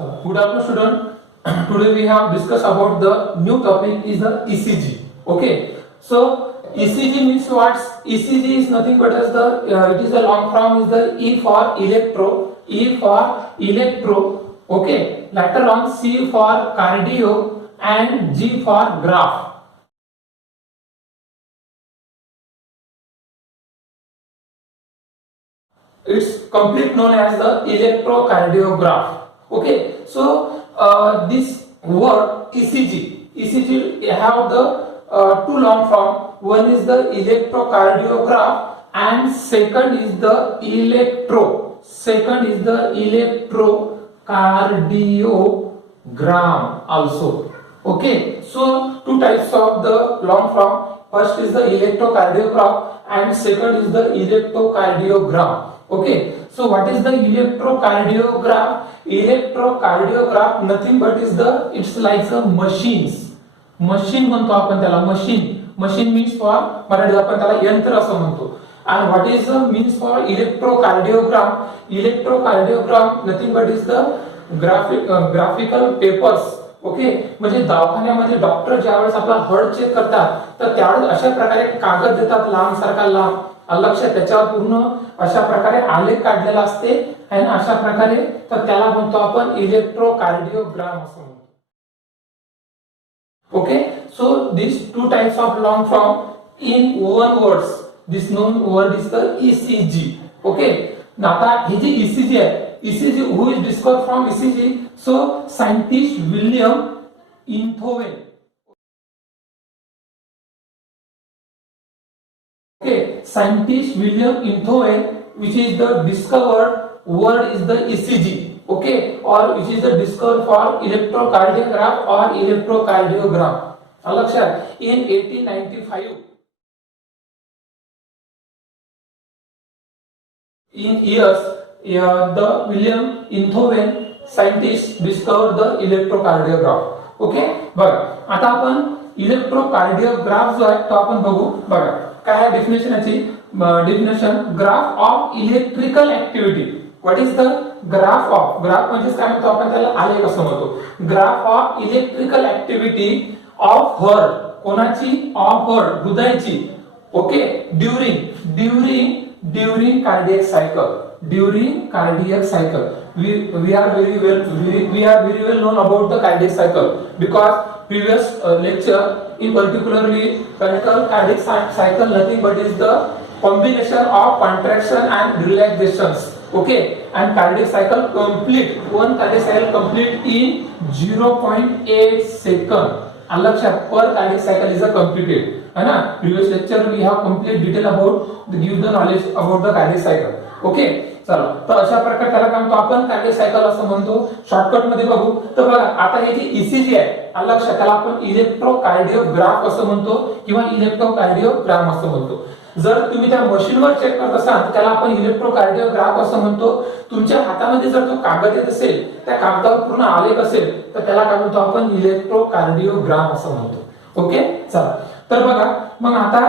Good afternoon, student. Today we have discussed about the new topic is the ECG. Okay, so ECG means what? ECG is nothing but as the it is the long form is the E for electro, E for electro. Okay, later on C for cardio and G for graph. It's complete known as the electrocardiograph. Okay, so this word ECG have the two long form. One is the electrocardiograph and second is the electrocardiogram also. Okay, so two types of the long form. First is the electrocardiograph and second is the electrocardiogram. Okay, so what is the electrocardiogram? Electrocardiogram nothing but is the it's like a machines. Machine म्हणतो आपण त्याला machine means for मराठीत आपण त्याला यंत्र असं म्हणतो. and what is the means for electrocardiogram nothing but is the graphical papers. Okay, म्हणजे दवाखान्यामध्ये डॉक्टर ज्यावेळेस आपला हार्ट चेक करतात तर त्यावेळेस अशा प्रकारे कागद देतात लांब सारखा लांब लक्षात त्याच्यावर पूर्ण अशा प्रकारे आलेख काढलेला असते आहे ना अशा प्रकारे तर त्याला म्हणतो आपण इलेक्ट्रोकार्डिओग्राम असं म्हणतो. Okay, so this two types of long form in one words this non word is the ECG. Okay, आता ही जी ECG आहे ECG who is discovered from ECG? So scientist William Einthoven. Okay, scientist William Einthoven, which is the discovered word is the ECG. Okay, or which is the discovered for electrocardiograph or electrocardiogram. लक्षात in 1895. In years, the William Einthoven scientist discovered the electrocardiograph. Okay, बघा आता आपण इलेक्ट्रोकार्डिओग्राफ जो आहे तो आपण बघू. बघा काय आहे डेफिनेशन याची. Definition graph of electrical activity. What is the graph of graph म्हणजे काय म्हणतो आपण त्याला आलेख असं म्हणतो. Graph of electrical activity of heart कोणाची ऑफ हार्ट हृदयाची. Okay, during cardiac cycle. During cardiac cycle, we are very well known about the cardiac cycle because previous lecture in particularly cardiac cycle nothing but is the combination of contraction and relaxations. Okay, and cardiac cycle one cardiac cycle complete in 0.8 second. लक्षात per cardiac cycle is completed है ना. previous lecture we have complete detail about give the knowledge about the cardiac cycle. Okay, चला तर अशा प्रकारे त्याला काय म्हणतो आपण कार्डियक सायकल असं म्हणतो. शॉर्टकट मध्ये बघू तर बघा आता हे जी ECG आहे लक्षात त्याला आपण इलेक्ट्रोकार्डिओग्राफ असं म्हणतो किंवा इलेक्ट्रोकार्डिओग्राम असं म्हणतो. जर तुम्ही त्या मशीनवर चेक करत असाल तर त्याला आपण इलेक्ट्रोकार्डिओग्राफ असं म्हणतो. तुमच्या हातामध्ये जर तो कागद येत असेल त्या कागदावर पूर्ण आलेख असेल तर त्याला काय म्हणतो आपण इलेक्ट्रोकार्डिओग्राम असं म्हणतो. ओके, चला तर बघा मग आता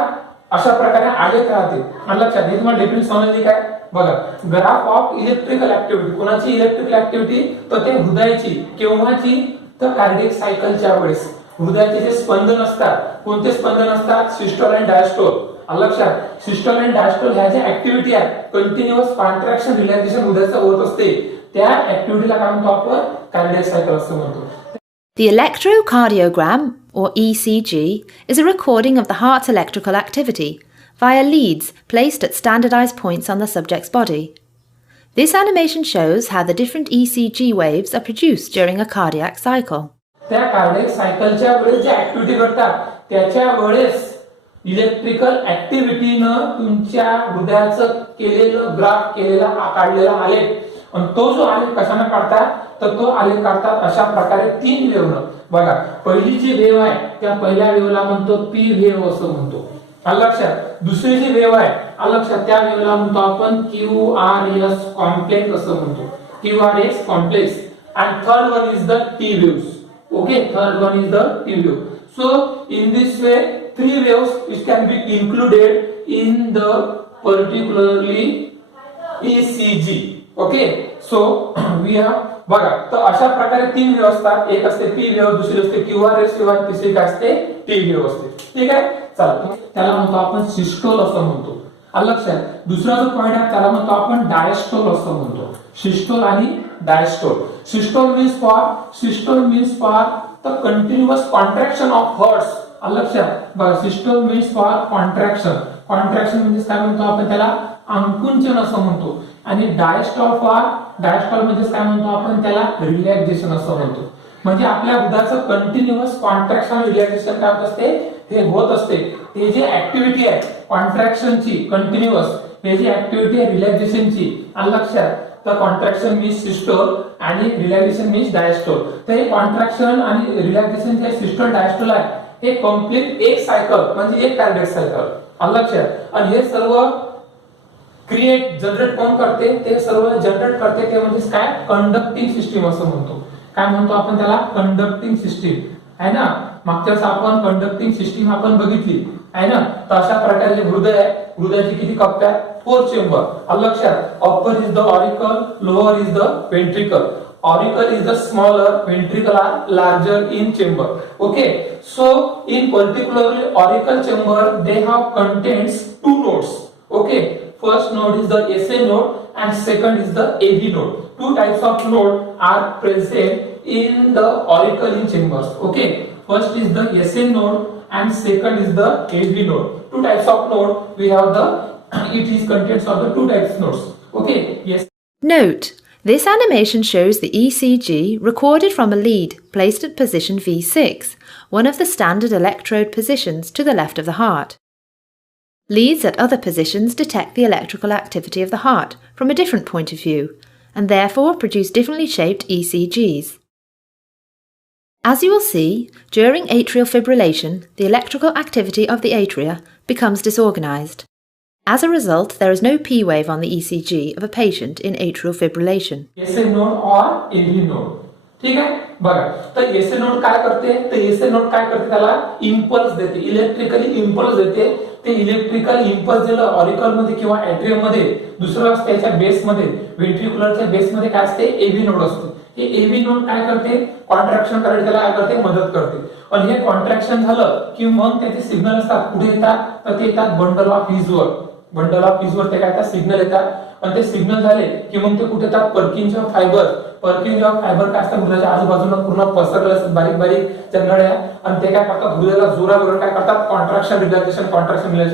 अशा प्रकारे आलेख राहते लक्षात. हे तुम्हाला डेफिनेशन समजली काय. बघा ग्राफ ऑफ इलेक्ट्रिकल ऍक्टिव्हिटी कोणाची इलेक्ट्रिकल ऍक्टिव्हिटी तर ते हृदयाची केव्हाची तर कार्डियक सायकलच्या वेळेस हृदयाचे जे स्पंदन असतात कोणते स्पंदन असतात सिस्टोल आणि डायस्टोल. लक्षात सिस्टोल आणि डायस्टोल ह्या ज्या ऍक्टिव्हिटी आहेत कंटिन्युअस कॉन्ट्रॅक्शन रिलॅक्सेशन हृदयाचं होत असते त्या ऍक्टिव्हिटीला काय म्हणतो आपण कार्डियक सायकल असं म्हणतो. The electrocardiogram, or ECG, is a recording of the heart's electrical activity via leads placed at standardized points on the subject's body. This animation shows how the different ECG waves are produced during a cardiac cycle. त्या cardiac सायकलच्या वेळेस जे activity घडतात त्याच्या वेळेस electrical ऍक्टिव्हिटीनं तुमच्या हृदयाचं केलेलं graph केलेला काढलेला आलेख आणि तो जो आलेख कशाने काढतात तर तो आलेख काढतात अशा प्रकारे 3 वेव्हनं. बघा पहिली जी वेव्ह आहे त्या पहिल्या वेव्हला म्हणतो P वेव्ह असं म्हणतो लक्षात. दुसरी जी वेव्ह आहे लक्षात त्या वेव्हला म्हणतो आपण QRS कॉम्प्लेक्स असं म्हणतो QRS complex. and third one is the T waves. Okay, third one is the T wave. So in this way 3 waves which can be included in the particularly ECG. Okay, so we have बघा, तर अशा प्रकारे 3 wave असतात. एक असते P wave, दुसरी असते Q r S wave, तिसरी काय असते टी वेव्ह असते. ठीक आहे, चला त्याला म्हणतो आपण सिस्टोल असं म्हणतो. आलं लक्षात. दुसरा जो पॉइंट आहे त्याला म्हणतो आपण डायस्टोल असं म्हणतो. सिस्टोल आणि diastole. Systole means for the continuous contraction of hearts. आलं लक्षात. बघा, systole means for contraction. Contraction म्हणजे काय म्हणतो आपण त्याला आकुंचन असं म्हणतो. आणि डायस्टोल म्हणजे काय म्हणतो आपण त्याला रिलॅक्सेशन असं म्हणतो. म्हणजे आपल्या हृदयाचं कंटिन्युअस कॉन्ट्रॅक्शन आणि रिलॅक्सेशन काय होत असते, हे होत असते. हे जे ऍक्टिव्हिटी आहे कॉन्ट्रॅक्शनची कंटिन्युअस, हे जी ऍक्टिव्हिटी आहे रिलॅक्सेशनची, आलं लक्षात. तर कॉन्ट्रॅक्शन मीन्स सिस्टोल आणि रिलॅक्सेशन मीन्स डायस्टोल. तर हे कॉन्ट्रॅक्शन आणि रिलॅक्सेशन जे सिस्टोल डायस्टोल आहे हे कम्प्लीट एक सायकल म्हणजे एक कार्डियक सायकल. आलं लक्षात. आणि हे सर्व जनरेट कोण करते, ते सर्व जनरेट करते ते म्हणजे काय, कंडक्टिंग सिस्टीम असं म्हणतो. काय म्हणतो आपण त्याला, कंडक्टिंग सिस्टीम आहे ना. मागच्या वेळेस आपण कंडक्टिंग सिस्टीम आपण बघितली आहे ना. तर अशा प्रकारे जे हृदय आहे, हृदयाचे किती कप्पे आहेत, 4 चेंबर. आलं लक्षात. Upper is the auricle, lower is the ventricle. Auricle is the smaller, ventricle are larger in chamber. Okay, so in particularly auricle chamber they have contains 2 nodes. Okay, first node is the SA node and second is the AV node. 2 types of node are present in the auricle in chambers. Okay, first is the SA node and second is the AV node. 2 types of node we have the it is contains of the 2 types nodes. Okay, yes. Note: this animation shows the ECG recorded from a lead placed at position V6, one of the standard electrode positions to the left of the heart. Leads at other positions detect the electrical activity of the heart from a different point of view, and therefore produce differently shaped ECGs. As you will see, during atrial fibrillation, the electrical activity of the atria becomes disorganized. As a result, there is no P wave on the ECG of a patient in atrial fibrillation. SA node or AV node. ठीक आहे. बघा, तर SA node काय करते, तर SA node काय करते, त्याला इम्पल्स देते, इलेक्ट्रिकली इम्पल्स देते. ते इलेक्ट्रिकल इम्पल्स दिलं ऑरिकल मध्ये किंवा एट्रियम मध्ये. दुसरं असते त्याच्या बेस मध्ये, वेंट्रिक्युलरच्या बेस मध्ये काय असते, AV नोड असते. हे AV नोड काय करते, कॉन्ट्रॅक्शन करायला त्याला काय करते, मदत करते. आणि हे कॉन्ट्रॅक्शन झालं की मग त्याचे सिग्नल असतात, कुठे येतात, तर ते येतात बंडल ऑफ हीजवर. बंडल ऑफ हीजवर ते काय येतात, सिग्नल येतात. आणि ते सिग्नल झाले की मग ते कुठे येतात, पर्किंज ऑफ फायबर. पर्किंज ऑफ फायबर काय असतात, हृदयाच्या आजूबाजूला पूर्ण पसरलेले असतात बारीक बारीक चंगळ्या. आणि ते काय करतात, हृदयाला जोरावर काय करतात, कॉन्ट्रॅक्शन रिलॅक्सेशन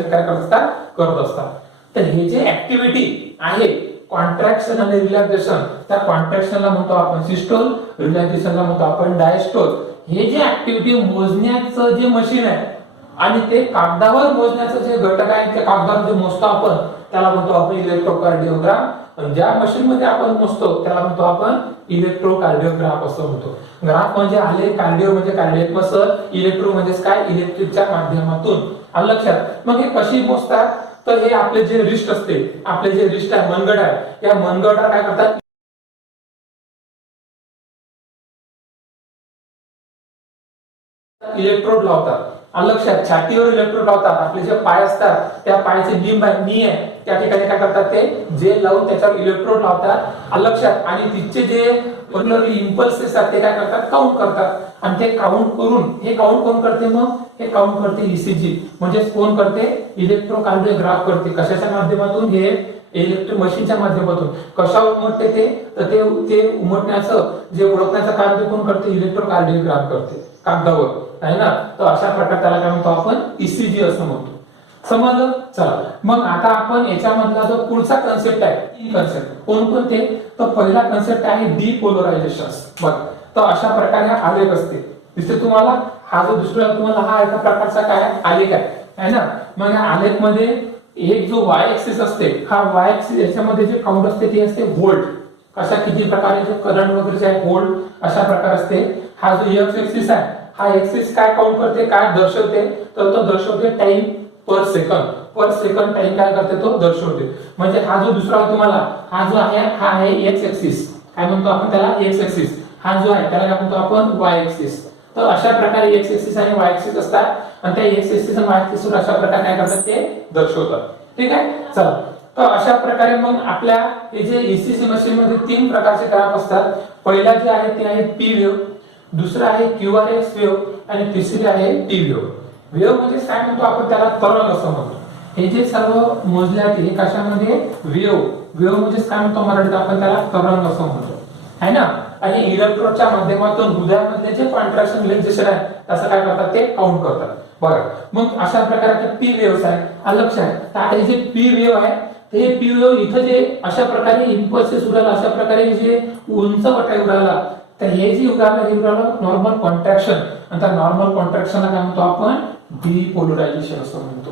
काय करत असतात. तर हे जे ऍक्टिव्हिटी आहे कॉन्ट्रॅक्शन आणि रिलॅक्सेशन, त्या कॉन्ट्रॅक्शनला म्हणतो आपण सिस्टोल, रिलॅक्सेशनला म्हणतो आपण डायस्टोल. हे जे ऍक्टिव्हिटी मोजण्याचं जे मशीन आहे आणि ते कागदावर मोजण्याचं जे घटक आहे, ते कागदावर जे मोजतो आपण त्याला म्हणतो आपण इलेक्ट्रोकार्डिओग्राम. ज्या मशीन मध्ये आपण मोजतो त्याला म्हणतो आपण इलेक्ट्रोकार्डिओग्राफ असं म्हणतो. ग्राफ म्हणजे आले, कार्डिओ म्हणजे कार्डियक मसल, इलेक्ट्रो म्हणजे काय, इलेक्ट्रिकच्या माध्यमातून. आलं लक्षात. मग हे कशी मोजतात, तर हे आपले जे रिस्ट असते, आपले जे रिस्ट आहे, मनगट आहे, या मनगटावर काय करतात, इलेक्ट्रोड लावतात. आलं लक्षात. छातीवर इलेक्ट्रोड लावतात. आपले जे पाय असतात त्या पायाचे नी आहे त्या ठिकाणी काय करतात, ते जेल लावून त्याच्यावर इलेक्ट्रोड लावतात. आलं लक्षात. आणि तिचे जे पर्टिक्युलरली इम्पल्स असतात ते काय करतात, काउंट करतात. आणि ते काउंट करून, हे काउंट कोण करते, मग हे काउंट करते ECG म्हणजे कोण करते, इलेक्ट्रोकार्डिओग्राफ करते. कशाच्या माध्यमातून, हे इलेक्ट्रिक मशीनच्या माध्यमातून. कशावर उमटते ते, तर ते उमटण्याचं जे ओळखण्याचं काम कोण करते, इलेक्ट्रोकार्डिओग्राफ करते कागदावर, आहे ना. तर अशा प्रकारे त्याला काय म्हणतो आपण, ECG असं म्हणतो. समजलं. चला मग आता आपण याच्यामधला जो पुढचा कन्सेप्ट आहे, 3 कन्सेप्ट कोणकोणते, तर पहिला कन्सेप्ट आहे डिपोलरायझेशन. बघ, तर अशा प्रकारे आलेख असते, दिसते तुम्हाला. हा जो दुसरा तुम्हाला हा एका प्रकारचा काय आलेख आहे ना. मग या आलेख मध्ये एक जो Y ऍक्सिस असते, हा Y ऍक्सिस याच्यामध्ये जे काउंट असते ते असते व्होल्ट. कशा किती प्रकारे जे करंट वगैरे आहे व्होल्ट अशा प्रकार असते. हा जो X ऍक्सिस आहे, हा ऍक्सिस काय काउंट करते, काय दर्शवते, तर तो दर्शवते टाइम पर सेकंड. पर सेकंड टाइम काय करते, तो दर्शवते. म्हणजे हा जो दुसरा तुम्हाला हा जो आहे, हा आहे X ऍक्सिस. काय म्हणतो आपण त्याला, X ऍक्सिस. हा जो आहे त्याला काय म्हणतो आपण Y ऍक्सिस. तर अशा प्रकारे X ऍक्सिस आणि Y ऍक्सिस असतात. आणि त्या X ऍक्सिस आणि Y ऍक्सिस अशा प्रकारे काय करतात, ते दर्शवतात. ठीक आहे. चला तर अशा प्रकारे मग आपल्या हे जे ईसीजी मशीन मध्ये 3 प्रकारचे ग्राफ असतात. पहिला जे आहे ते आहे पी वेव्ह, दुसरा आहे क्यूआरएस वेव्ह आणि तिसरी आहे टी वेव्ह. वेव्ह म्हणजे काय म्हणतो आपण त्याला तरंग असं म्हणतो. हे जे सर्व मोजले आहेत हे कशामध्ये वेव्ह, वेव्ह म्हणजे काय म्हणतो मराठीत आपण त्याला तरंग असं म्हणतो है ना. आणि इलेक्ट्रोडच्या माध्यमातून हृदयामधले जे कॉन्ट्रॅक्शन रिलॅक्सेशन आहे त्याचं काय करतात ते काउंट करतात. बघा मग अशा प्रकारचे पी वेव्हस आहे लक्षात. तर आता हे जे पी वेव्ह आहे ते पी वेव्ह इथं जे अशा प्रकारे इम्पल्सेस उडाला, अशा प्रकारे जे उंच वटाय उडाला, तर हे जे उडालं नॉर्मल कॉन्ट्रॅक्शन. आणि त्या नॉर्मल कॉन्ट्रॅक्शनला काय म्हणतो आपण डिपोलरायझेशन असं म्हणतो.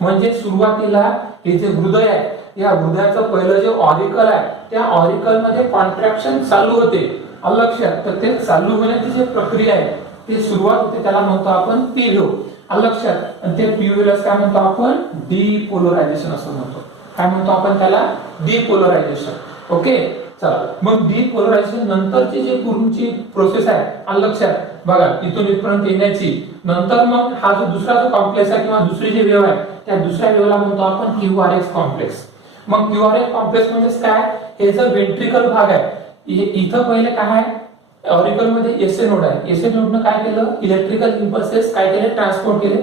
म्हणजे सुरुवातीला हे जे हृदय आहे या हृदयाचं पहिलं जे ऑरिकल आहे त्या ऑरिकल मध्ये कॉन्ट्रॅक्शन चालू होते लक्षात. तर ते चालू होण्याची जी प्रक्रिया आहे ती सुरुवात होते त्याला म्हणतो आपण पी वेव्ह लक्षात. आणि ते पी वेव्हला काय म्हणतो आपण डिपोलरायझेशन असं म्हणतो. काय म्हणतो आपण त्याला डिपोलरायझेशन. ओके चला मग डिपोलरायझेशन नंतरची जी पूर्णची प्रोसेस आहे लक्षात. बघा इथून इथपर्यंत येण्याची नंतर मग हा जो दुसरा जो कॉम्प्लेक्स आहे किंवा दुसरी जी वेव्ह आहे त्या दुसऱ्या वेव्हला म्हणतो आपण क्यूआरएस कॉम्प्लेक्स. मग क्यूआरएस कॉम्प्लेक्स म्हणजे काय, हे जो वेंट्रिकल भाग आहे इथं पहिले काय आहे ऑरिकल मध्ये एसए नोड आहे. एसए नोडनं काय केलं इलेक्ट्रिकल इम्पल्सेस काय केले ट्रान्सपोर्ट केले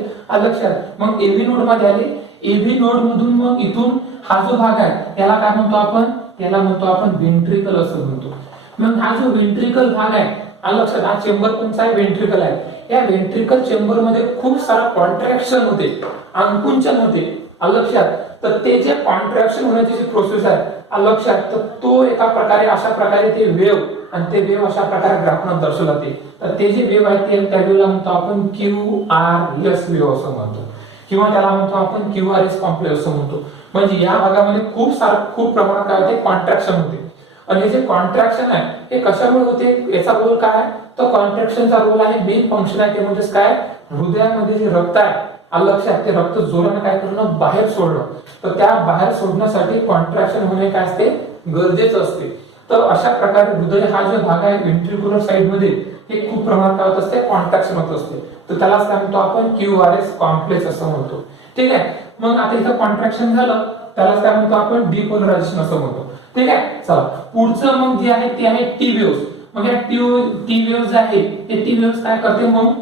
लक्षात. मग एव्ही नोड मध्ये आले. एव्ही नोड मधून मग इथून हा जो भाग आहे त्याला काय म्हणतो आपण त्याला म्हणतो आपण वेंट्रिकल असं म्हणतो. मग हा जो वेंट्रिकल भाग आहे लक्षात हा चेंबर कोणता आहे वेंट्रिकल आहे. या वेंट्रिकल चेंबर मध्ये खूप सारा कॉन्ट्रॅक्शन होते आकुंचन होते लक्षात. तर ते जे कॉन्ट्रॅक्शन होण्याची जी प्रोसेस आहे लक्षात तर तो एका प्रकारे अशा प्रकारे ते वेव्ह आणि ते वेव्ह अशा प्रकारे ग्राफनं दर्शवलं जाते. तर ते जे वेव्ह आहे ते त्या वेव्हला म्हणतो आपण क्यूआरएस वेव्ह असं म्हणतो किंवा त्याला म्हणतो आपण क्यूआरएस कॉम्प्लेक्स असं म्हणतो. म्हणजे या भागामध्ये खूप प्रमाणात काय होते कॉन्ट्रॅक्शन होते. आणि हे जे कॉन्ट्रॅक्शन आहे हे कशामुळे होते याचा रोल काय आहे तर कॉन्ट्रॅक्शनचा रोल आहे मेन फंक्शन आहे ते म्हणजे काय हृदयामध्ये जे रक्त आहे लक्षात ते रक्त जोराने काय करणं बाहेर सोडणं. तर त्या बाहेर सोडण्यासाठी कॉन्ट्रॅक्शन होणे काय असते गरजेचं असते. तर अशा प्रकारे हृदय हा जो भाग आहे वेंट्रिक्युलर साइड मध्ये हे खूप प्रमाणात काय होत असते कॉन्ट्रॅक्शन होत असते. तर त्यालाच काय म्हणतो आपण क्यूआरएस कॉम्प्लेक्स असं म्हणतो. ठीक आहे. मग आता इथं कॉन्ट्रॅक्शन झालं त्यालाच काय म्हणतो आपण डिपोलरायझेशन असं म्हणतो. ठीक आहे. चला पुढचं मग जे आहे ते आहे टी वेव्ह. मग या टी वेव्ह जे आहे ते टी वेव्ह काय करते मग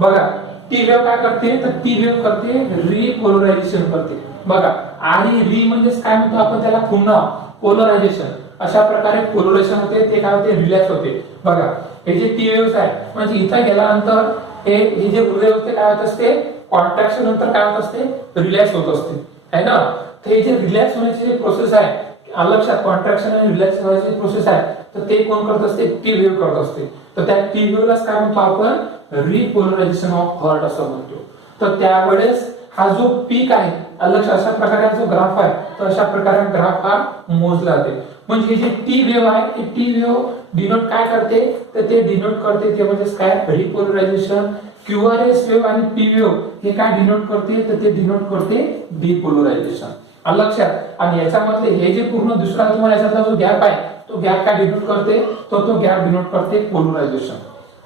बघा टी वेव्ह काय करते तर टी वेव्ह करते रिपोलरायझेशन करते. बघा आणि री म्हणजे काय म्हणतो आपण त्याला पुन्हा पोलरायझेशन. अशा प्रकारे पोलरायझेशन होते ते काय होते रिलॅक्स होते. बघा हे जे टी वेव्ह आहे म्हणजे इथं गेल्यानंतर हे जे हृदय होते काय होत असते कॉन्ट्रॅक्शन नंतर काय होत असते रिलॅक्स होत असते है ना. तर हे जे रिलॅक्स होण्याची जी प्रोसेस आहे लक्षात कॉन्ट्रॅक्शन आणि रिलॅक्स होण्याची प्रोसेस आहे तर ते कोण करत असते टी वेव्ह करत असते. तर त्या टी वेव्हलाच काय म्हणतो आपण रिपोलरायझेशन ऑफ हार्ट असं म्हणतो. तर त्यावेळेस हा जो पीक आहे लक्ष अशा प्रकारे जो ग्राफ आहे तर अशा प्रकारे ग्राफ हा मोजला जाते. म्हणजे हे जे टी वेव्ह आहे ते टी वेव्ह डिनोट काय करते तर ते डिनोट करते ते म्हणजे काय रिपोलरायझेशन. क्यूआरएस वेव्ह आणि पी वेव्ह हे काय डिनोट करते तर ते डिनोट करते डिपोलरायझेशन लक्षात. आणि याच्यामधले हे जे पूर्ण दुसरा तुम्हाला याचा जो गॅप आहे तो गॅप काय डिनोट करते तो गॅप डिनोट करते पोलरायझेशन.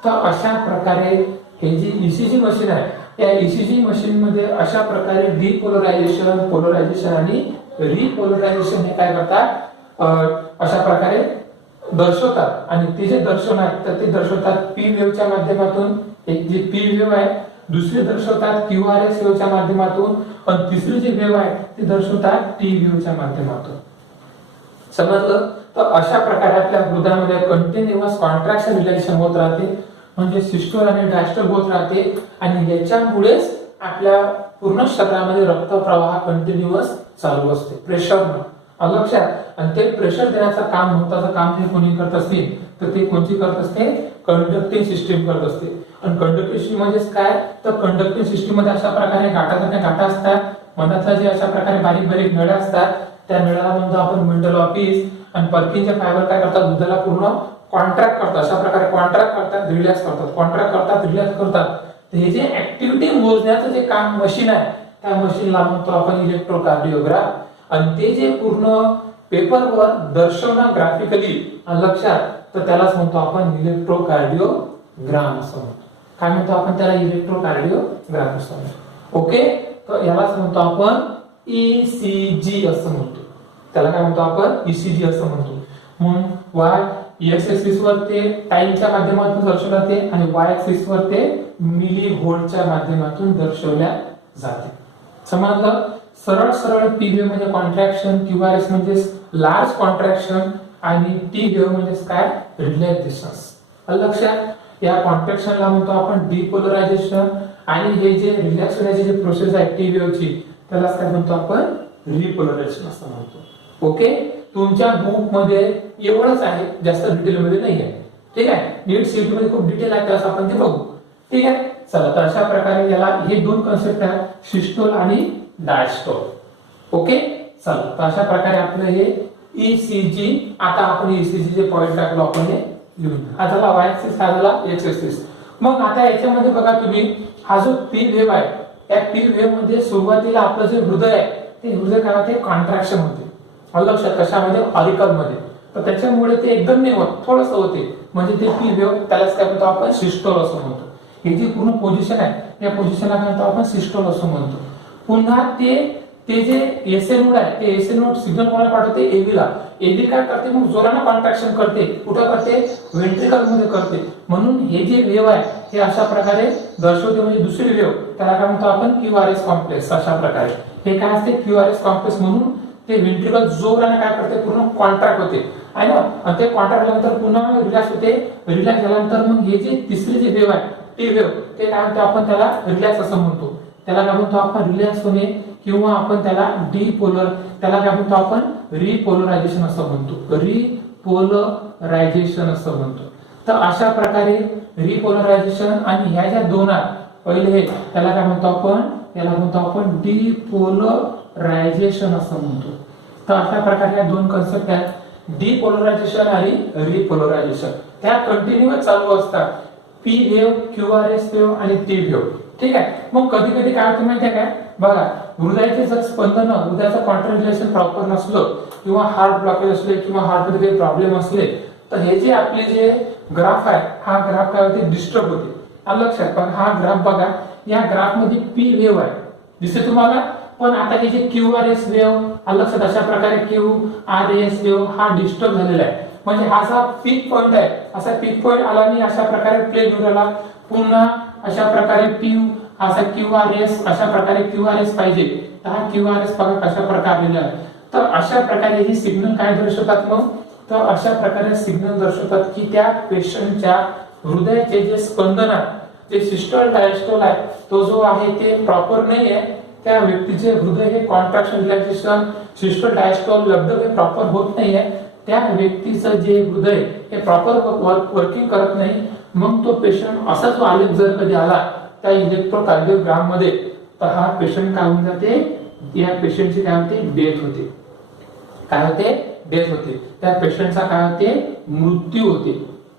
तर अशा प्रकारे हे जे ईसीजी मशीन आहे त्या ईसीजी मशीन मध्ये अशा प्रकारे डिपोलरायझेशन पोलरायझेशन आणि रिपोलरायझेशन हे काय करतात अशा प्रकारे दर्शवतात. आणि ते जे दर्शवणार तर ते दर्शवतात पी वेव्हच्या माध्यमातून. एक जे पी वेव्ह आहे दुसरे दर्शवतात क्यूआरएस वेव्हच्या माध्यमातून आणि तिसरी जी वेव्ह आहे ती दर्शवतात टी वेव्हच्या माध्यमातून. समजलं. तर अशा प्रकारे आपल्या हृदयामध्ये कंटिन्युअस कॉन्ट्रॅक्शन रिलॅक्सेशन होत राहते म्हणजे सिस्टोल आणि डायस्टोल होत राहते. आणि याच्यामुळेच आपल्या पूर्ण शरीरामध्ये रक्तप्रवाह कंटिन्युअस चालू असते प्रेशरनं लक्षात. आणि ते प्रेशर देण्याचं काम महत्वाचं काम हे कोणी करत असतील तर ते कोणती करत असते कंडक्टिंग सिस्टीम करत असते. आणि कंडक्टिंग सिस्टीम म्हणजे काय तर कंडक्टिंग सिस्टीम मध्ये अशा प्रकारे गाठा असतात. मधाचा जे अशा प्रकारे बारीक बारीक नळ्या असतात त्या नळ्याला म्हणतो आपण मेंटल ऑफिस. आणि पर्किनचे फायबर काय करतात दुधाला पूर्ण कॉन्ट्रॅक्ट करतात. अशा प्रकारे कॉन्ट्रॅक्ट करतात रिलॅक्स करतात कॉन्ट्रॅक्ट करतात रिलॅक्स करतात. हे जे ऍक्टिव्हिटी मोजण्याचं जे काम मशीन आहे त्या मशीनला म्हणतो आपण इलेक्ट्रोकार्डिओग्राफ. आणि ते जे पूर्ण पेपरवर दर्शवणं ग्राफिकली लक्षात तर त्यालाच म्हणतो आपण इलेक्ट्रोकार्डिओग्राम असं म्हणतो. काय म्हणतो आपण त्याला इलेक्ट्रोकार्डिओग्राफ असं म्हणतो. ओके. तर यालाच म्हणतो आपण ईसीजी असं म्हणतो. त्याला काय म्हणतो आपण ईसीजी असं म्हणतो. म्हणून वाय एक्स एक्सिस वर ते टाइमच्या माध्यमातून दर्शवले जाते आणि वाय एक्सिस वर ते मिली व्होल्टच्या माध्यमातून दर्शवल्या जाते. समजलं? सरळ सरळ पी वेव्ह म्हणजे कॉन्ट्रॅक्शन, क्यूआरएस म्हणजे लार्ज कॉन्ट्रॅक्शन आणि टी वेव्ह म्हणजे काय रिलॅक्सेशन्स. लक्षात? या कॉन्ट्रॅक्शनला म्हणतो आपण डिपोलरायझेशन आणि हे जे रिलॅक्स होण्याची जी प्रोसेस आहे टी वेव्हची त्याला काय म्हणतो आपण रिपोलरायझेशन असं म्हणतो. ओके, तुमच्या बुक मध्ये एवढंच आहे, जास्त डिटेल मध्ये नाही आहे. ठीक आहे, नीट सीटी मध्ये खूप डिटेल आहे त्यास आपण ते बघू. ठीक आहे, चला तर अशा प्रकारे याला हे दोन कन्सेप्ट आहेत, सिस्टोल आणि डायस्टोल. ओके, चला तर अशा प्रकारे आपलं हे ईसीजी. आता आपण ईसीजी जे पॉइंट टाकलो आपण हे लिहून, हा झाला वाय एक्सिस, हा झाला एक्स एक्सिस. मग आता याच्यामध्ये बघा तुम्ही, हा जो पी वेव्ह आहे त्या पी वेव्ह मध्ये सुरुवातीला आपलं जे हृदय आहे ते हृदय काय होते कॉन्ट्रॅक्शन होते. लक्षात? कशामध्ये? ऑरिकल मध्ये. तर त्याच्यामुळे ते एकदम नाही होत, थोडंसं होते, म्हणजे ते पी वेव्ह त्यालाच काय म्हणतो आपण सिस्टोल असं म्हणतो. ही जी पूर्ण पोझिशन आहे या पोझिशनला काय म्हणतो आपण सिस्टोल असं म्हणतो. पुन्हा ते जे एसए नोड आहे ते एसए नोड सिग्नल कोणाला पाठवते? एबी ला. एबी काय करते? मग जोरानं कॉन्ट्रॅक्शन करते. कुठं करते? वेंट्रिकल मध्ये करते. म्हणून हे जे वेव्ह आहे हे अशा प्रकारे दर्शवते, म्हणजे दुसरी वेव्ह त्याला काय म्हणतो आपण क्यूआरएस कॉम्प्लेक्स. अशा प्रकारे हे काय असते क्यूआरएस कॉम्प्लेक्स. म्हणून ते वेंट्रिकल जोराने काय करते? पूर्ण कॉन्ट्रॅक्ट होते आहे ना. ते कॉन्ट्रॅक्ट झाल्यानंतर पुन्हा रिलॅक्स होते. रिलॅक्स झाल्यानंतर मग हे जे तिसरी जे वेव्ह आहे टी वेव्ह ते काय म्हणतो आपण त्याला रिलॅक्स असं म्हणतो. त्याला काय म्हणतो आपण रिलॅक्स होणे किंवा आपण त्याला डिपोलर, त्याला काय म्हणतो आपण रिपोलरायझेशन असं म्हणतो. रिपोलरायझेशन असं म्हणतो. तर अशा प्रकारे रिपोलरायझेशन आणि ह्या ज्या दोन आहेत पहिले हे त्याला काय म्हणतो आपण? याला म्हणतो आपण डिपोलरायझेशन असं म्हणतो. तर अशा प्रकारे या दोन कन्सेप्ट आहेत, डिपोलरायझेशन आणि रिपोलरायझेशन. त्या कंटिन्युअस चालू असतात, पी वेव्ह, क्यूआरएस वेव्ह आणि टी वेव्ह. ठीक आहे. मग कधी कधी काय होतं माहिती आहे काय? बघा, हृदयाचे जर स्पंदन, हृदयाचं कॉन्ट्रॅक्शन प्रॉपर नसलं किंवा हार्ट ब्लॉकेज असले किंवा हार्टमध्ये काही प्रॉब्लेम असले तर हे जे आपले जे ग्राफ आहे हा ग्राफ काय होते? डिस्टर्ब होते. लक्षात? पण हा ग्राफ बघा, या ग्राफ मध्ये पी वेव्ह आहे दिसते तुम्हाला, पण आता हे जे क्यूआरएस वेव्ह लक्षात, अशा प्रकारे क्यूआरएस वेव्ह हा डिस्टर्ब झालेला आहे. म्हणजे हा असा पीक पॉइंट आहे, असा पीक पॉइंट आला आणि अशा प्रकारे प्लेन घेऊन आला, पुन्हा अशा प्रकारे पी असा क्यूआरएस, अशा प्रकारे क्यूआरएस पाहिजे तर हा क्यूआरएस बघा कशा प्रकारे आलेला आहे. तर अशा प्रकारे हे सिग्नल काय दर्शवतात? मग तर अशा प्रकारे सिग्नल दर्शवतात की त्या पेशंटच्या हृदयाचे जे स्पंदन आहे ते सिस्टोल डायस्टोल आहे तो जो आहे ते प्रॉपर नाही आहे. त्या व्यक्तीचे हृदय हे कॉन्ट्रॅक्शन रिलॅक्सेशन सिस्टोल डायस्टोल लगभग हे प्रॉपर होत नाही आहे. त्या व्यक्तीचं जे हृदय हे प्रॉपर वर्किंग करत नाही. मग तो पेशंट असा जो आलेख जर कधी आला त्या इलेक्ट्रोकार्डिओग्राम मध्ये तर हा पेशंट काय होऊन जाते? या पेशंटची काय होते? डेथ होते. काय होते? डेथ होते. त्या पेशंटचा काय होते? मृत्यू होते.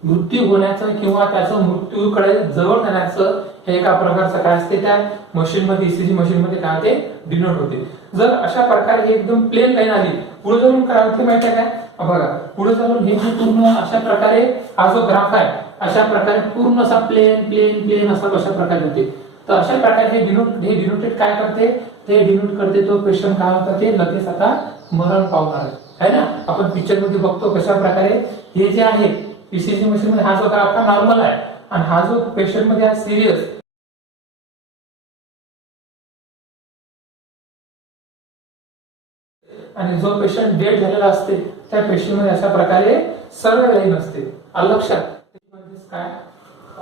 मृत्यू होण्याचं किंवा त्याचं मृत्यूकडे जवळ जाण्याचं हे एका प्रकारचं काय असते त्या मशीन मध्ये, ईसीजी मशीन मध्ये काय होते? डिनोट होते. जर अशा प्रकारे हे एकदम प्लेन लाईन आली पुढे जाऊन काय होते माहिती आहे काय? बघा, पुढे जाऊन हे जे पूर्ण अशा प्रकारे हा जो ग्राफ आहे अशा प्रकारे पूर्ण असा प्लेन प्लेन प्लेन असा कशा प्रकारे होते. तर अशा प्रकारे हे डिनोटेड काय करते? ते डिनोट करते तो पेशंट काय होता? ते लगेच आता मरण पावणार आहे ना. आपण पिक्चर मध्ये बघतो कशा प्रकारे हे जे आहे ईसीजी मशीन मध्ये हा जो ग्राफ हा नॉर्मल आहे आणि हा जो पेशंट मध्ये हा सिरियस, आणि जो पेशंट डेड झालेला असते त्या पेशंट मध्ये अशा प्रकारे सरळ लाईन असते. लक्षात? काय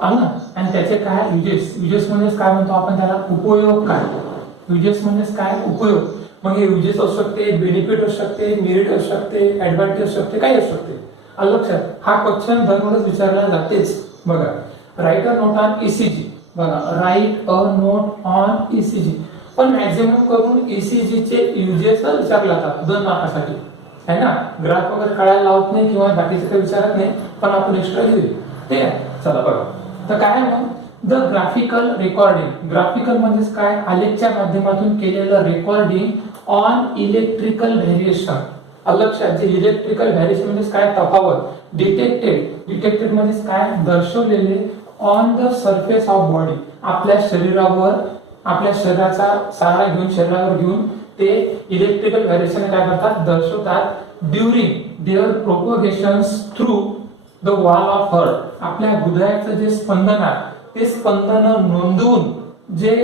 आणि त्याचे काय युजेस? युजेस म्हणजे काय म्हणतो आपण त्याला? उपयोग काय? युजेस म्हणजे काय? उपयोग. मग हे युजेस असू शकते, बेनिफिट असू शकते, मेरिट असू शकते, ऍडव्हान्टेज असू शकते, काही असू शकते. लक्षात? हा क्वेश्चन दररोज विचारला जातेच. बघा, write a note on ECG. बघा, write a note on ECG. पण मॅक्झिमम करून ईसीजी चे युजेस विचारले जातात 2 मार्कासाठी है ना. ग्राफ वगैरे काढायला लावत नाही किंवा बाकीचे काही विचारत नाही, पण आपण एक्स्ट्रा घेऊया. ठीक आहे, चला बघा. तर काय मग द ग्राफिकल रेकॉर्डिंग. ग्राफिकल म्हणजे काय? आलेखच्या माध्यमातून केलेलं रेकॉर्डिंग ऑन इलेक्ट्रिकल व्हेरिएशन. लक्षात? जे इलेक्ट्रिकल व्हेरिएशन म्हणजे काय? तफावत. डिटेक्टेड म्हणजे काय? दर्शवलेले on the surface of body. आपल्या शरीरावर, आपल्या शरीराचा सहारा घेऊन, शरीरावर घेऊन ते इलेक्ट्रिकल व्हेरिएशन काय करतात दर्शवतात during their propagations through the wall of heart. आपल्या हृदयाचं जे स्पंदन आहे ते स्पंदन नोंदवून जे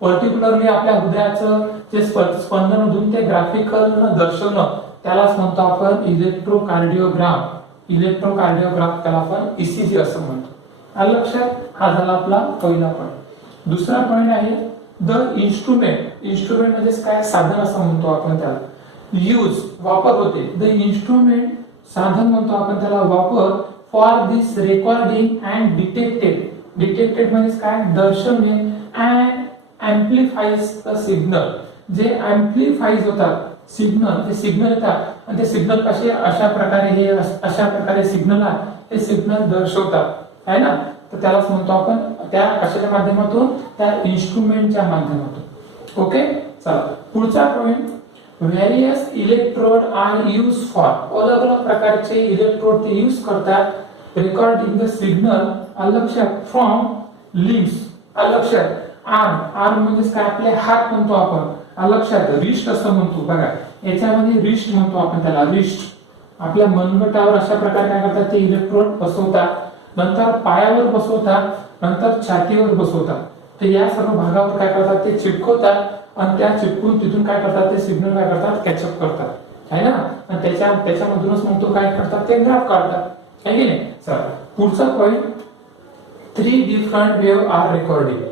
पर्टिक्युलरली आपल्या हृदयाचं जे स्पंदन नोंदवून ते ग्राफिकल दर्शवणं त्यालाच म्हणतो आपण इलेक्ट्रोकार्डिओग्राम. इलेक्ट्रोकार्डिओग्राम त्याला आपण ईसीजी असं म्हणतो. आलं लक्षात? हा झाला आपला पहिला पॉईंट. दुसरा पॉईंट आहे द इन्स्ट्रुमेंट. इन्स्ट्रुमेंट म्हणजे काय साधन असं म्हणतो आपण त्याला. यूज वापर होते. द इन्स्ट्रुमेंट साधन म्हणतो आपण त्याला वापर for this recording and detected. Detected म्हणजे काय दर्शवणे अँड एम्प्लिफाईज द सिग्नल. जे एम्प्लिफाईज होतात सिग्नल ते सिग्नल येतात आणि ते सिग्नल कसे अशा प्रकारे सिग्नल आहे ते सिग्नल दर्शवतात आहे ना. तर त्यालाच म्हणतो आपण त्या कशाच्या माध्यमातून त्या इन्स्ट्रुमेंटच्या माध्यमातून. ओके चला पुढचा point various electrode are use for. अलग अलग प्रकारचे इलेक्ट्रोड ते यूज करतात रेकॉर्डिंग द सिग्नल. लक्षात फ्रॉम लिम्स. लक्षात आर्म. आर्म म्हणजे काय आपले हात म्हणतो आपण. लक्षात रिस्ट असं म्हणतो बघा याच्यामध्ये रिस्ट म्हणतो आपण त्याला. रिस्ट आपल्या मनगटावर अशा प्रकारे काय करतात ते इलेक्ट्रोड बसवतात. नंतर पायावर बसवतात. नंतर छातीवर बसवतात. तर या सर्व भागावर काय करतात ते चिटकवतात आणि त्या चिटकून तिथून काय करतात ते सिग्नल काय करतात कॅचअप करतात आहे ना. आणि त्याच्यामधूनच मग तो काय करतात ते ग्राफ काढतात आहे की नाही. चला पुढचा point 3 different wave are recording.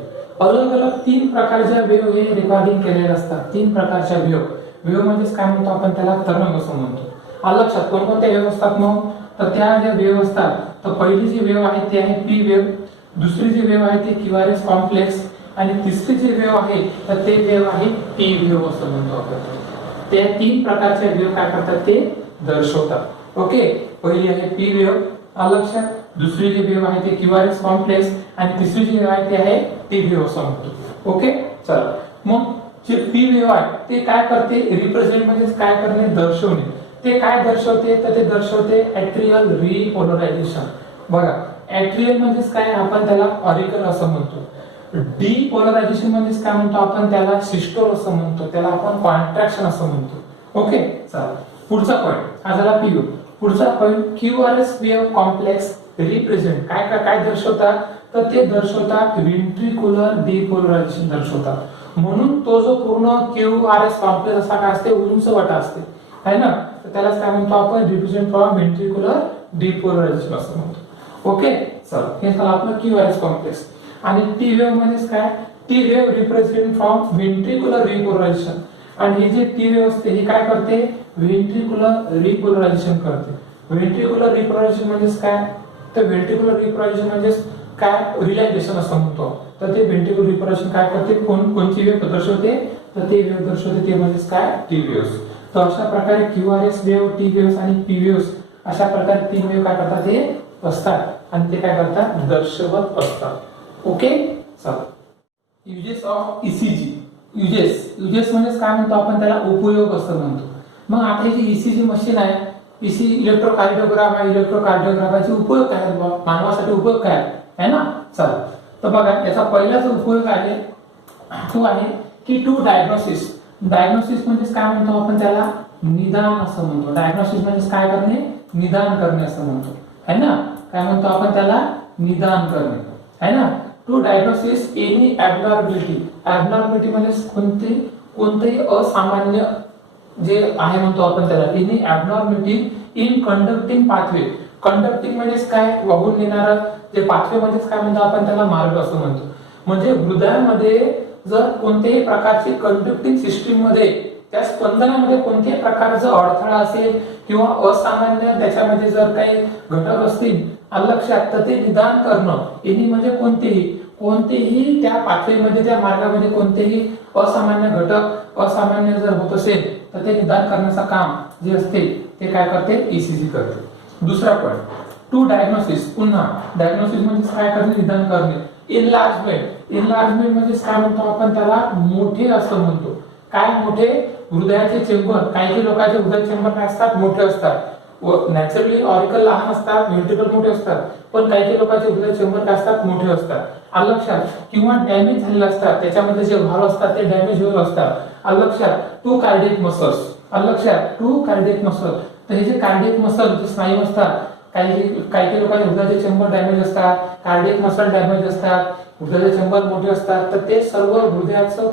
अलग अलग 3 प्रकारच्या वेव्ह हे रेकॉर्डिंग केलेले असतात. 3 प्रकारच्या वेव्ह. वेव्ह म्हणजे काय म्हणतो आपण त्याला तरंग असं म्हणतो. लक्षात कोणकोणत्या वेव्ह असतात मग तर त्या ज्या वेव्ह असतात तर पहिली जी वेव्ह आहे ती आहे पी वेव्ह. दुसरी जी वेव्ह आहे ती क्यूआरएस कॉम्प्लेक्स आणि तिसरी जी वेव्ह आहे तर ते वेव्ह आहे टी वेव्ह असं म्हणतो आपण. त्या 3 प्रकारच्या वेव्ह काय करतात ते दर्शवतात. ओके पहिली आहे पी वेव्ह. लक्षात दुसरी जी वेव्ह आहे ते क्यूआरएस कॉम्प्लेक्स आणि तिसरी जी वेव्ह आहे ती आहे टी वेव्ह असं म्हणतो. ओके चला मग जे पी वेव्ह आहे ते काय करते रिप्रेझेंट म्हणजे काय करणे दर्शवणे. ते काय दर्शवते तर ते दर्शवते ऍट्रियल रिपोलरायझेशन. बघा ऍट्रियल म्हणजे काय आपण त्याला ऑरिकल असं म्हणतो. डिपोलरायझेशन म्हणजे काय म्हणतो आपण त्याला सिस्टोल असं म्हणतो. त्याला आपण कॉन्ट्रॅक्शन असं म्हणतो. ओके चला पुढचा पॉइंट हा झाला पी वेव्ह. पुढचा point QRS wave complex represent काय काय दर्शवतात तर ते दर्शवतात व्हेंट्रिक्युलर डिपोलरायझेशन दर्शवतात. म्हणून तो जो पूर्ण क्यूआरएस कॉम्प्लेक्स असा काय असते उंच वाटा असते है ना. तर त्यालाच काय म्हणतो आपण रिप्रेझेंट फ्रॉम व्हेंट्रिक्युलर डिपोलरायझेशन असं म्हणतो. ओके चला हे झालं आपलं क्यूआरएस कॉम्प्लेक्स. आणि टी वेव्ह म्हणजे काय T wave represent from ventricular repolarisation. आणि ही जी टी वेव्ह असते ही काय करते व्हेंट्रिक्युलर रिपोलरायझेशन करते. व्हेंट्रिक्युलर रिपोलरायझेशन म्हणजे काय तर व्हेंट्रिक्युलर रिपोलरायझेशन म्हणजे काय रिलॅक्सेशन असं म्हणतो. तर ते व्हेंट्रिक्युलर रिपोलरायझेशन काय करते कोणची वेव्ह दर्शवते तर ते वेव्ह दर्शवते ते म्हणजे काय टी वेव्ह. तर अशा प्रकारे क्यूआरएस वेव्ह टी वेव्ह आणि पी वेव्ह अशा प्रकारे 3 वेव्ह काय करतात हे असतात आणि ते काय करतात दर्शवत असतात. ओके चला युजेस ऑफ ईसीजी. युजेस म्हणजे काय म्हणतो आपण त्याला उपयोग असं म्हणतो. मग आता ही जी ईसीजी मशीन आहे इलेक्ट्रोकार्डिओग्राम आहे. इलेक्ट्रोकार्डिओग्राफाचे उपयोग काय आहेत मानवासाठी उपयोग काय आहे ना. चला तर बघा याचा पहिलाच उपयोग आहे तो आहे की टू डायग्नोसिस. डायग्नोसिस म्हणजे काय म्हणतो आपण त्याला निदान असं म्हणतो. डायग्नोसिस म्हणजे काय करणे निदान करणे असं म्हणतो है ना. काय म्हणतो आपण त्याला निदान करणे है ना. To diagnosis any abnormality. Abnormality म्हणजे कोणतेही असामान्य जे आहे म्हणतो आपण त्याला any abnormality in conducting pathway. Conducting म्हणजे काय वाहून नेणारा जे पाथवे म्हणजे काय म्हणतो आपण त्याला मार्ग असं म्हणतो. म्हणजे हृदयामध्ये जर कोणत्याही प्रकारची कंडक्टिंग सिस्टीम मध्ये त्या स्पंदनामध्ये कोणत्याही प्रकारचा अडथळा असेल किंवा असामान्य त्याच्यामध्ये जर काही घटक असतील लक्षात तर ते निदान करणं. एनी म्हणजे कोणतेही त्या पाथवेमध्ये त्या मार्गामध्ये कोणतेही असामान्य घटक असामान्य जर होत असेल तर ते निदान करण्याचं काम जे असते ते काय करते ईसीजी करते. दुसरा पॉइंट टू डायग्नोसिस. पुन्हा डायग्नोसिस म्हणजे काय करणे निदान करणे. इनलार्जमेंट म्हणजे काय म्हणतो आपण त्याला मोठे असं म्हणतो. काय मोठे हृदयाचे चेंबर काही लोकांचे हृदय चेंबर काय असतात मोठे असतात. नॅचरली ऑरिकल लहान असतात, व्हेंट्रिकल मोठे असतात, पण काही लोकांचे हृदय चेंबर काय असतात, मोठे असतात. आलं लक्षात? किंवा डॅमेज झालेले असतात, त्याच्यामध्ये जे व्हाल्व असतात ते डॅमेज होईल असतात. आलं लक्षात? To cardiac muscles. आलं लक्षात? To cardiac muscle. तर हे जे कार्डियक मसल जे स्नायू असतात, काही लोकांचे हृदयाचे चेंबर डॅमेज असतात, कार्डियक मसल डॅमेज असतात, हृदयाचे चेंबर मोठे असतात, तर ते सर्व हृदयाचं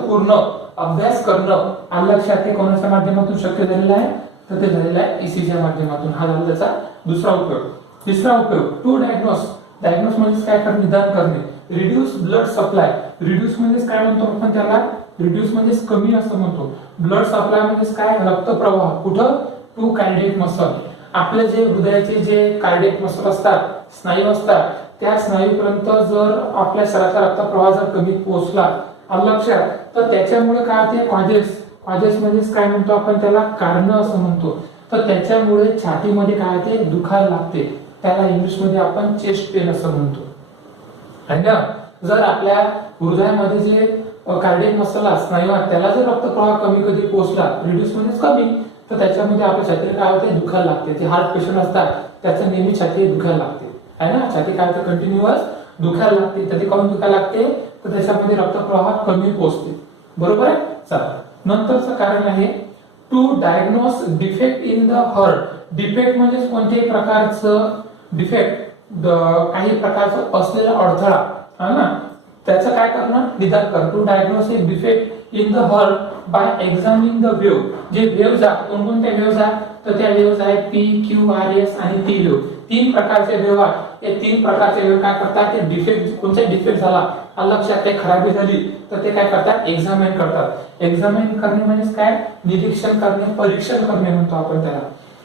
पूर्ण अभ्यास करणं आलं लक्षात ते कोणाच्या माध्यमातून शक्य झालेलं आहे, तर ते झालेलं आहे ईसीजीच्या माध्यमातून. हा झाला त्याचा दुसरा उपयोग. तिसरा उपयोग टू डायग्नोस. डायग्नोस म्हणजे काय करणे, निदान करणे. Reduce blood supply. रिड्यूस म्हणजे काय म्हणतो आपण त्याला, रिड्यूस म्हणजे कमी असं म्हणतो. ब्लड सप्लाय म्हणजे काय, रक्तप्रवाह. कुठं, टू कार्डियक मसल. आपले जे हृदयाचे जे कार्डियक मसल असतात, स्नायू असतात, त्या स्नायूपर्यंत जर आपल्या शरीराचा रक्तप्रवाह जर कमी पोहोचला आलं लक्षात, तर त्याच्यामुळे काय होते, कॉजेस म्हणजे काय म्हणतो आपण त्याला, कारण असं म्हणतो. तर त्याच्यामुळे छातीमध्ये काय होते, दुखायला लागते. त्याला इंग्लिश मध्ये आपण चेस्ट पेन असं म्हणतो. आणि जर आपल्या हृदयामध्ये जे कार्डियक मसल स्नायू आहेत त्याला जर रक्तप्रवाह कमी कधी पोहोचला, रिड्यूस म्हणजे कमी, तर त्याच्यामध्ये आपल्या छातीला काय होते, दुखायला लागते. ते हार्ट पेशंट असतात त्याचं नेहमी छाती दुखायला लागते, आहे ना. छाती काय होते, कंटिन्युअस दुखायला लागते. त्याची काऊन दुखायला लागते, तर त्याच्यामध्ये रक्तप्रवाह कमी पोहोचते. बरोबर आहे. चला, नंतरचं कारण आहे to diagnose defect in the heart. Defect म्हणजे कोणत्याही प्रकारचं डिफेक्ट, काही प्रकारचं असलेला अडथळा, है ना, त्याचं काय करणं, निदान करणं. To diagnose a defect in the heart by examining the wave. जे वेव्हज आहेत, कोणकोणत्या वेव्हज आहेत, तर त्या वेव्हज आहेत पी, क्यू, आर, एस आणि टी वेव्ह. तीन प्रकारचे वेव्ह आहेत. या तीन प्रकारचे वेव्ह काय करतात, ते डिफेक्ट, कोणता डिफेक्ट झाला लक्षात, ते खराबी झाली, तर ते काय करतात, एक्झामिन करतात. एक्झामिन करणे म्हणजे काय, निरीक्षण करणे, परीक्षण करणे म्हणतो आपण त्याला.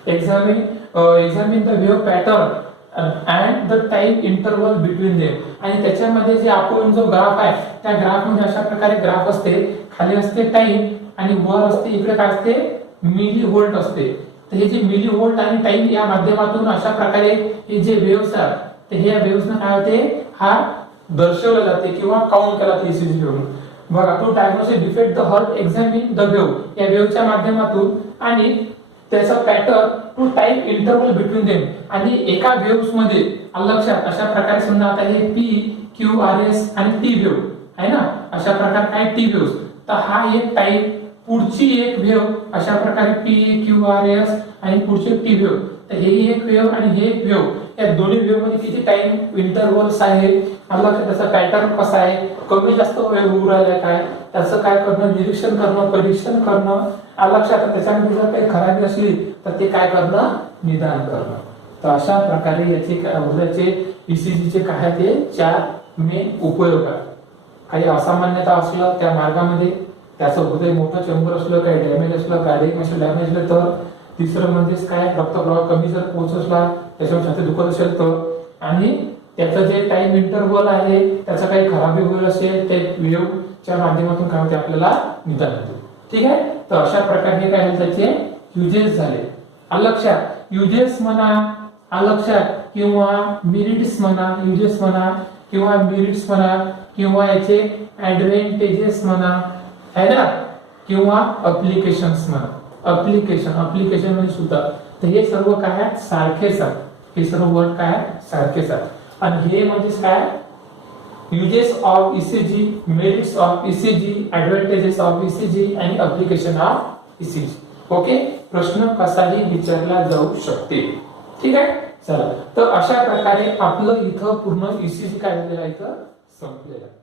Examine the wave pattern and the time interval between them. आणि त्याच्यामध्ये जे आपण जो ग्राफ आहे, त्या ग्राफ मध्ये अशा प्रकारे ग्राफ असते, खाली असते टाइम आणि वर असते, इकडे काय असते, मिली व्होल्ट असते. तर हे जे मिली व्होल्ट आणि टाइम या माध्यमातून अशा प्रकारे हे जे वेव्हज आहेत, तर हे वेव्हज काय होते, हा दर्शवला जाते किंवा काउंट केला जाते ईसीजी वरून. बघा, to diagnose a defect the heart examine the wave, या वेव्हच्या माध्यमातून, आणि त्याचा pattern to time interval between them. आणि एका वेव्हज मध्ये लक्षात अशा प्रकारे समजा आता हे पी, क्यू, आर, एस आणि टी वेव्ह आहे ना, अशा प्रकारे काय टी वेव्हज. तर हा एक टाइम, पुढची एक वेव्ह, अशा प्रकारे पी, क्यू, आर, एस आणि पुढची टी वेव्ह. तर हे एक वेव्ह आणि हे एक वेव्ह, या दोन्ही वेव्ह मध्ये किती टाइम इंटरवल्स आहे, लक्षात त्याचा पॅटर्न कसा आहे, कमी जास्त वेव्ह होऊ राहिला काय, त्याचं काय करणं, निरीक्षण करणं, परीक्षण करणं. लक्षात त्याच्यामध्ये जर काही खराबी असली तर ते काय करणं, निदान करणं. तर अशा प्रकारे याचे हृदयाचे ईसीजीचे काय ते चार मेन उपयोग आहेत. काही असामान्यता असलं त्या मार्गामध्ये, त्याचं हृदय मोठं चेंबर असलं, काही डॅमेज असलं, कार्डियक मसल डॅमेज असलं तर. तिसरं म्हणजेच काय, रक्तप्रवाह कमी जर पोहोचला, त्याच्यामुळे छाती दुखत असेल तर. आणि त्याचं जे टाइम इंटरवल आहे त्याचा काही खराबी होईल असेल, ते वेव्हच्या माध्यमातून काय होते, आपल्याला निदान होते. ठीक आहे. तर अशा प्रकारे हे काय त्याचे युजेस झाले. लक्षात, युजेस म्हणा लक्षात, किंवा मेरिट्स म्हणा, युजेस म्हणा किंवा मेरिट्स म्हणा, किंवा याचे ऍडव्हान्टेजेस म्हणा, है ना, किंवा अप्लिकेशन्स म्हणा. अप्लिकेशन म्हणजे सुद्धा. तर हे सर्व काय आहेत, सारखेच आहेत. हे सर्व वर्ड काय आहेत, सारखेच आहेत. आणि हे म्हणजे काय, uses of ECG, merits of ECG, advantages of ECG आणि अप्लिकेशन ऑफ ईसीजी. ओके, प्रश्न कसाही विचारला जाऊ शकते. ठीक आहे. चला, तर अशा प्रकारे आपलं इथं पूर्ण ईसीजी काय झालेलं आहे, इथं संपलेलं आहे.